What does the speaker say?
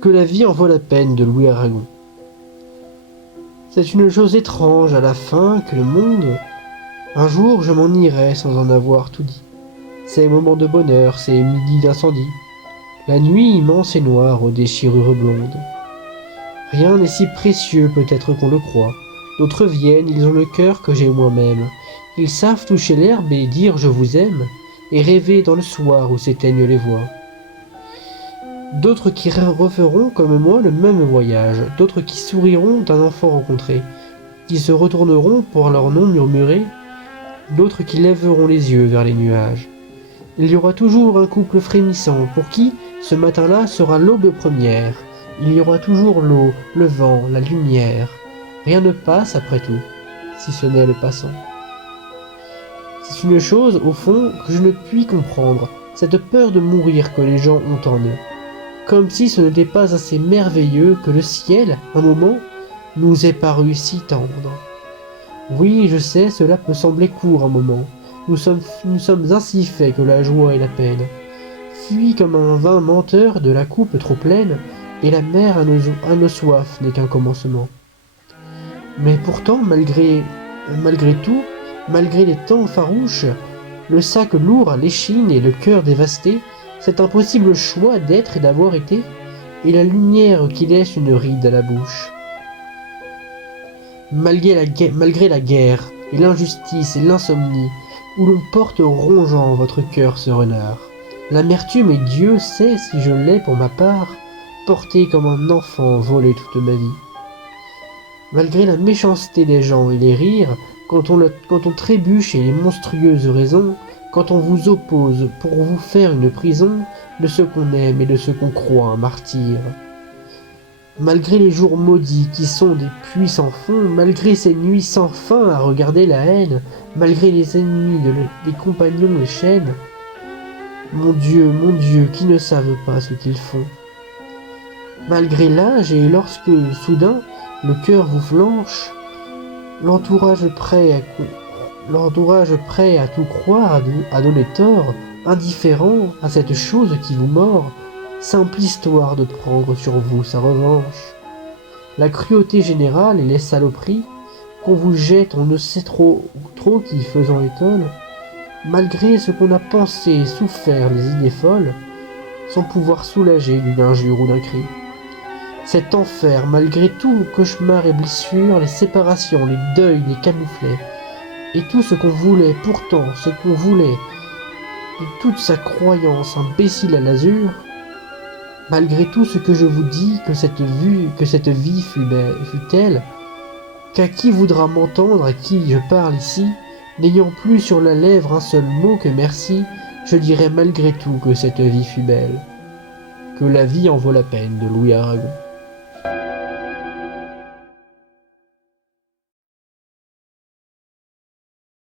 Que la vie en vaut la peine de Louis Aragon. C'est une chose étrange à la fin que le monde. Un jour je m'en irai sans en avoir tout dit. Ces moments de bonheur, ces midis d'incendie, la nuit immense et noire aux déchirures blondes. Rien n'est si précieux peut-être qu'on le croit. D'autres viennent, ils ont le cœur que j'ai moi-même. Ils savent toucher l'herbe et dire je vous aime, et rêver dans le soir où s'éteignent les voix. D'autres qui referont comme moi le même voyage, d'autres qui souriront d'un enfant rencontré, qui se retourneront pour leur nom murmuré, d'autres qui lèveront les yeux vers les nuages. Il y aura toujours un couple frémissant pour qui ce matin-là sera l'aube première. Il y aura toujours l'eau, le vent, la lumière. Rien ne passe après tout, si ce n'est le passant. C'est une chose, au fond, que je ne puis comprendre, cette peur de mourir que les gens ont en eux. Comme si ce n'était pas assez merveilleux que le ciel, un moment, nous ait paru si tendre. Oui, je sais, cela peut sembler court un moment. Nous sommes ainsi faits que la joie et la peine fuient comme un vin menteur de la coupe trop pleine, et la mer à nos soifs n'est qu'un commencement. Mais pourtant, malgré tout, malgré les temps farouches, le sac lourd à l'échine et le cœur dévasté, cet impossible choix d'être et d'avoir été, et la lumière qui laisse une ride à la bouche. Malgré la guerre, et l'injustice et l'insomnie, où l'on porte rongeant votre cœur ce renard, l'amertume, et Dieu sait si je l'ai pour ma part, porté comme un enfant volé toute ma vie. Malgré la méchanceté des gens et les rires, quand on trébuche et les monstrueuses raisons, quand on vous oppose pour vous faire une prison de ce qu'on aime et de ce qu'on croit un martyr. Malgré les jours maudits qui sont des puits sans fond, malgré ces nuits sans fin à regarder la haine, malgré les ennemis des compagnons des chaînes, mon Dieu, qui ne savent pas ce qu'ils font. Malgré l'âge et lorsque, soudain, le cœur vous flanche, l'entourage prêt à tout croire, à donner tort, indifférent à cette chose qui vous mord, simple histoire de prendre sur vous sa revanche. La cruauté générale et les saloperies qu'on vous jette, on ne sait trop qui faisant étonne, malgré ce qu'on a pensé et souffert des idées folles, sans pouvoir soulager d'une injure ou d'un cri. Cet enfer, malgré tout cauchemar et blessure, les séparations, les deuils, les camouflets, et tout ce qu'on voulait, pourtant, ce qu'on voulait, et toute sa croyance imbécile à l'azur, malgré tout ce que je vous dis, que cette vie fut telle, qu'à qui voudra m'entendre, à qui je parle ici, n'ayant plus sur la lèvre un seul mot que merci, je dirai malgré tout que cette vie fut belle, que la vie en vaut la peine de Louis Aragon.